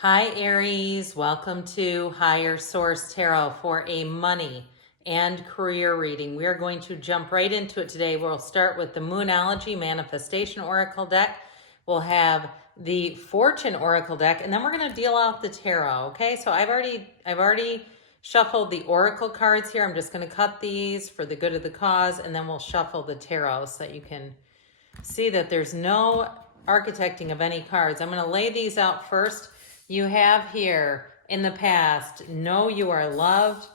Hi, Aries. Welcome to Higher Source Tarot for a money and career reading. We are going to jump right into it today. We'll start with the Moonology Manifestation Oracle deck. We'll have the Fortune Oracle deck, and then we're going to deal out the tarot. Okay, so I've already shuffled the Oracle cards here. I'm just going to cut these for the good of the cause, and then we'll shuffle the tarot so that you can see that there's no architecting of any cards. I'm going to lay these out first. You have here in the past, know you are loved.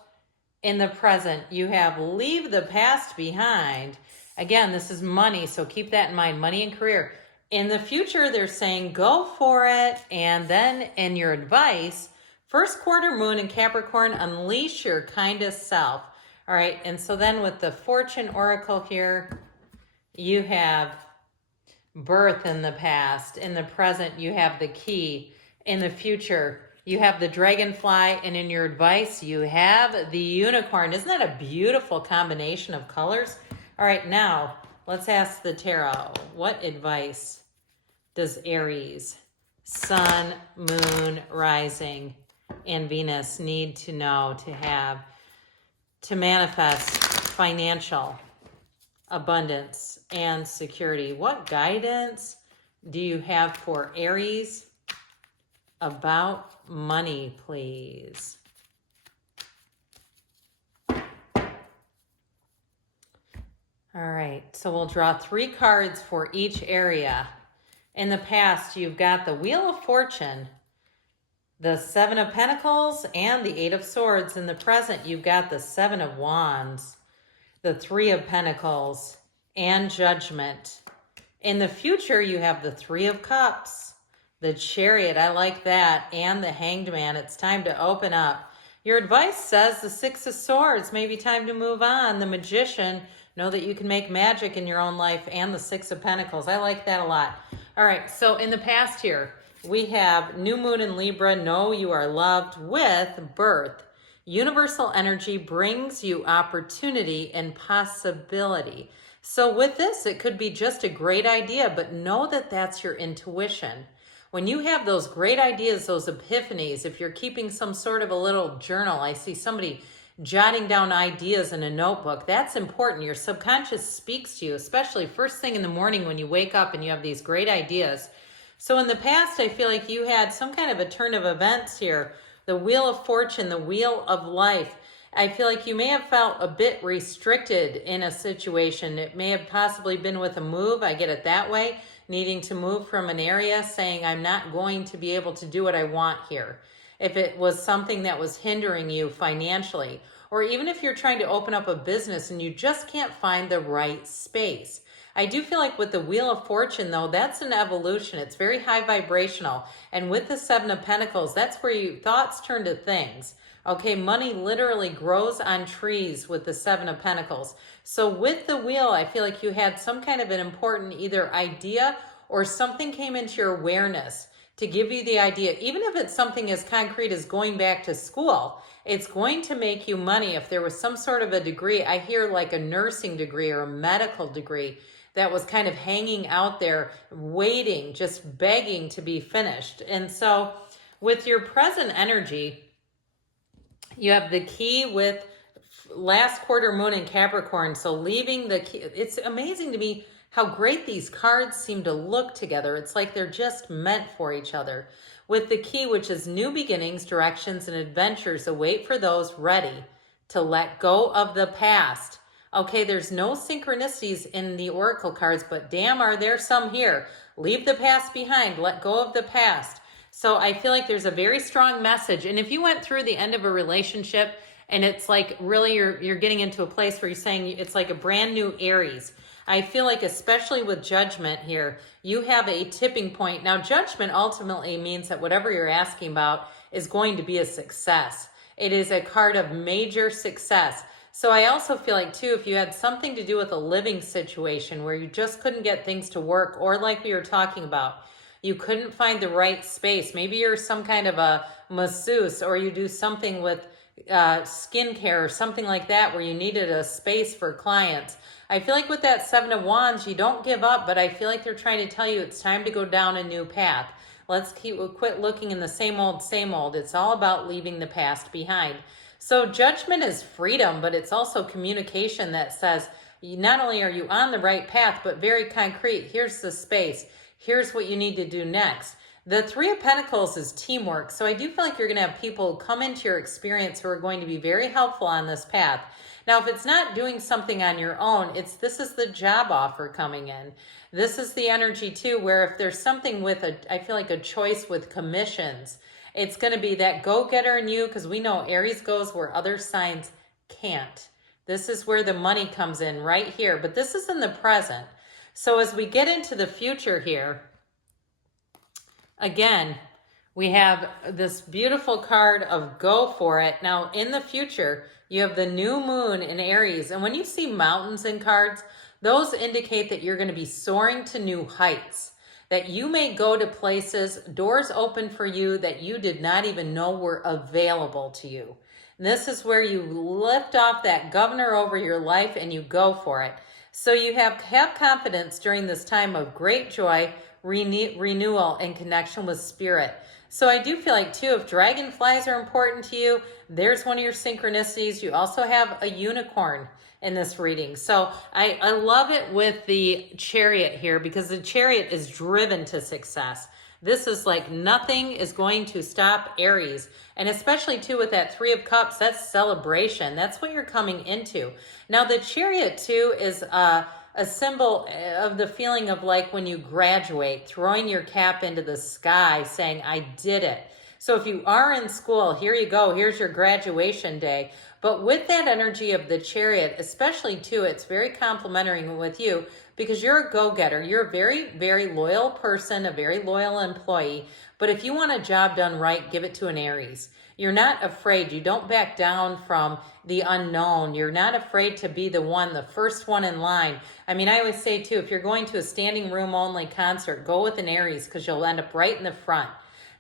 In the present, you have leave the past behind. Again, this is money, so keep that in mind, money and career. In the future, they're saying go for it. And then in your advice, first quarter moon in Capricorn, unleash your kindest self. All right, and so then with the Fortune Oracle here, you have birth in the past. In the present, you have the key. In the future, you have the dragonfly, and in your advice, you have the unicorn. Isn't that a beautiful combination of colors? All right, now let's ask the tarot. What advice does Aries, Sun, Moon, Rising, and Venus need to know to have to manifest financial abundance and security? What guidance do you have for Aries about money, please? All right, so we'll draw 3 cards for each area. In the past, you've got the Wheel of Fortune, the 7 of Pentacles, and the 8 of Swords. In the present, you've got the 7 of Wands, the 3 of Pentacles, and Judgment. In the future, you have the 3 of Cups, the Chariot, I like that, and the Hanged Man. It's time to open up. Your advice says the 6 of Swords, maybe time to move on. The Magician, know that you can make magic in your own life, and the 6 of Pentacles. I like that a lot. All right, so in the past here, we have New Moon in Libra, know you are loved, with birth. Universal energy brings you opportunity and possibility. So with this, it could be just a great idea, but know that that's your intuition. When you have those great ideas, those epiphanies, if you're keeping some sort of a little journal, I see somebody jotting down ideas in a notebook, that's important. Your subconscious speaks to you, especially first thing in the morning when you wake up and you have these great ideas. So in the past, I feel like you had some kind of a turn of events here. The Wheel of Fortune, the Wheel of Life. I feel like you may have felt a bit restricted in a situation. It may have possibly been with a move. I get it that way. Needing to move from an area, saying, I'm not going to be able to do what I want here. If it was something that was hindering you financially, or even if you're trying to open up a business and you just can't find the right space. I do feel like with the Wheel of Fortune, though, that's an evolution. It's very high vibrational. And with the 7 of Pentacles, that's where your thoughts turn to things. Okay, money literally grows on trees with the 7 of Pentacles. So with the wheel, I feel like you had some kind of an important either idea or something came into your awareness to give you the idea. Even if it's something as concrete as going back to school, it's going to make you money. If there was some sort of a degree, I hear like a nursing degree or a medical degree that was kind of hanging out there, waiting, just begging to be finished. And so with your present energy, you have the key with last quarter moon in Capricorn. So leaving the key, it's amazing to me how great these cards seem to look together. It's like they're just meant for each other. With the key, which is new beginnings, directions, and adventures await for those ready to let go of the past. Okay, there's no synchronicities in the oracle cards, but damn, are there some here. Leave the past behind. Let go of the past. So I feel like there's a very strong message. And if you went through the end of a relationship and it's like really you're getting into a place where you're saying it's like a brand new Aries, I feel like especially with Judgment here, you have a tipping point. Now, Judgment ultimately means that whatever you're asking about is going to be a success. It is a card of major success. So I also feel like, too, if you had something to do with a living situation where you just couldn't get things to work, or like we were talking about, you couldn't find the right space. Maybe you're some kind of a masseuse, or you do something with skincare or something like that where you needed a space for clients. I feel like with that 7 of Wands, you don't give up, but I feel like they're trying to tell you it's time to go down a new path. Let's quit looking in the same old, same old. It's all about leaving the past behind. So judgment is freedom, but it's also communication that says, not only are you on the right path, but very concrete. Here's the space. Here's what you need to do next. The Three of Pentacles is teamwork. So I do feel like you're going to have people come into your experience who are going to be very helpful on this path. Now, if it's not doing something on your own, this is the job offer coming in. This is the energy too, where if there's something with I feel like a choice with commissions, it's going to be that go-getter in you, because we know Aries goes where other signs can't. This is where the money comes in right here, but this is in the present. So as we get into the future here, again, we have this beautiful card of go for it. Now, in the future, you have the new moon in Aries. And when you see mountains in cards, those indicate that you're going to be soaring to new heights, that you may go to places, doors open for you that you did not even know were available to you. And this is where you lift off that governor over your life and you go for it. So you have confidence during this time of great joy, renewal, and connection with spirit. So I do feel like too, if dragonflies are important to you, there's one of your synchronicities. You also have a unicorn in this reading. So I love it with the Chariot here, because the Chariot is driven to success. This is like nothing is going to stop Aries. And especially too with that Three of Cups, that's celebration. That's what you're coming into. Now the Chariot too is a symbol of the feeling of like when you graduate, throwing your cap into the sky, saying, I did it. So if you are in school, here you go, here's your graduation day. But with that energy of the Chariot, especially too, it's very complimentary with you because you're a go-getter. You're a very, very loyal person, a very loyal employee. But if you want a job done right, give it to an Aries. You're not afraid. You don't back down from the unknown. You're not afraid to be the one, the first one in line. I mean, I always say too, if you're going to a standing room only concert, go with an Aries because you'll end up right in the front.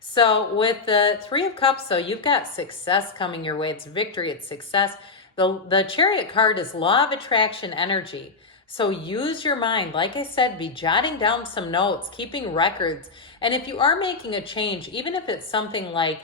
So with the Three of Cups, though, you've got success coming your way. It's victory, it's success. The Chariot card is law of attraction energy. So use your mind. Like I said, be jotting down some notes, keeping records. And if you are making a change, even if it's something like,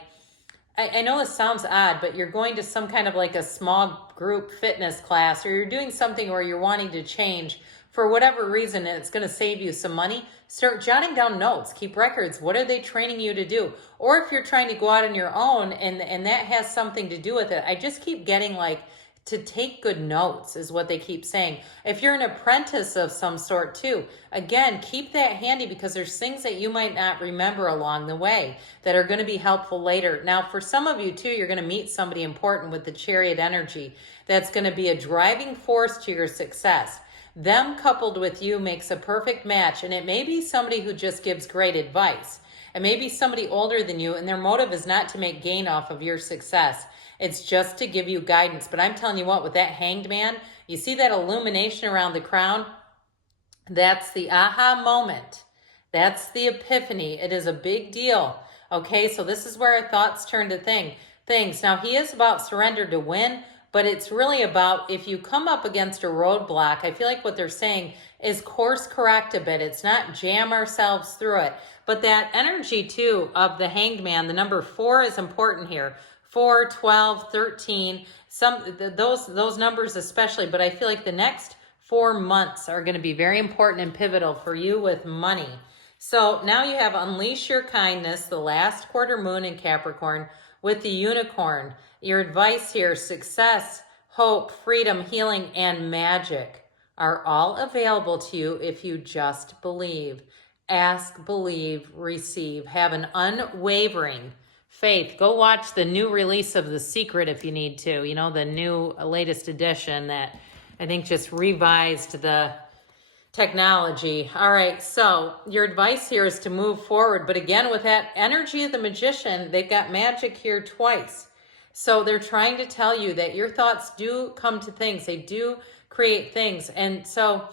I know this sounds odd, but you're going to some kind of like a small group fitness class, or you're doing something where you're wanting to change for whatever reason, and it's going to save you some money, start jotting down notes, keep records. What are they training you to do? Or if you're trying to go out on your own and that has something to do with it, I just keep getting like, to take good notes is what they keep saying. If you're an apprentice of some sort too, again, keep that handy because there's things that you might not remember along the way that are going to be helpful later. Now, for some of you too, you're going to meet somebody important with the Chariot energy that's going to be a driving force to your success. Them coupled with you makes a perfect match, and it may be somebody who just gives great advice. It may be somebody older than you, and their motive is not to make gain off of your success. It's just to give you guidance. But I'm telling you what, with that Hanged Man, you see that illumination around the crown? That's the aha moment. That's the epiphany. It is a big deal. Okay, so this is where our thoughts turn to things. Now, he is about surrender to win, but it's really about if you come up against a roadblock, I feel like what they're saying is course correct a bit. It's not jam ourselves through it. But that energy, too, of the Hanged Man, the number 4 is important here. 4, 12, 13, those numbers especially, but I feel like the next 4 months are going to be very important and pivotal for you with money. So now you have Unleash Your Kindness, the last quarter moon in Capricorn with the unicorn. Your advice here, success, hope, freedom, healing, and magic are all available to you if you just believe. Ask, believe, receive. Have an unwavering faith. Go watch the new release of The Secret if you need to. You know, the new latest edition that I think just revised the technology. All right, so your advice here is to move forward. But again, with that energy of the magician, they've got magic here twice. So they're trying to tell you that your thoughts do come to things. They do create things. And so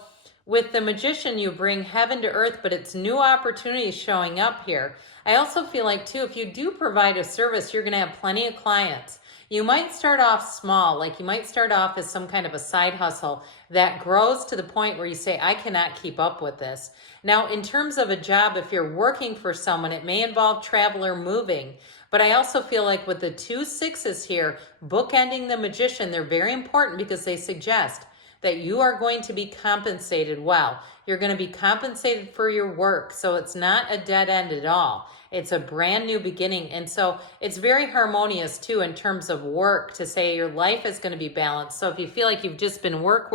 with the magician, you bring heaven to earth, but it's new opportunities showing up here. I also feel like, too, if you do provide a service, you're going to have plenty of clients. You might start off small, like you might start off as some kind of a side hustle that grows to the point where you say, I cannot keep up with this. Now, in terms of a job, if you're working for someone, it may involve travel or moving. But I also feel like with the 2 6s here, bookending the Magician, they're very important because they suggest that you are going to be compensated well. You're going to be compensated for your work. So it's not a dead end at all. It's a brand new beginning. And so it's very harmonious too in terms of work to say your life is going to be balanced. So if you feel like you've just been work,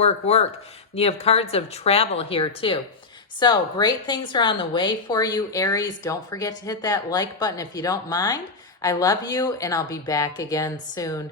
you have cards of travel here too. So great things are on the way for you, Aries. Don't forget to hit that like button if you don't mind. I love you, and I'll be back again soon.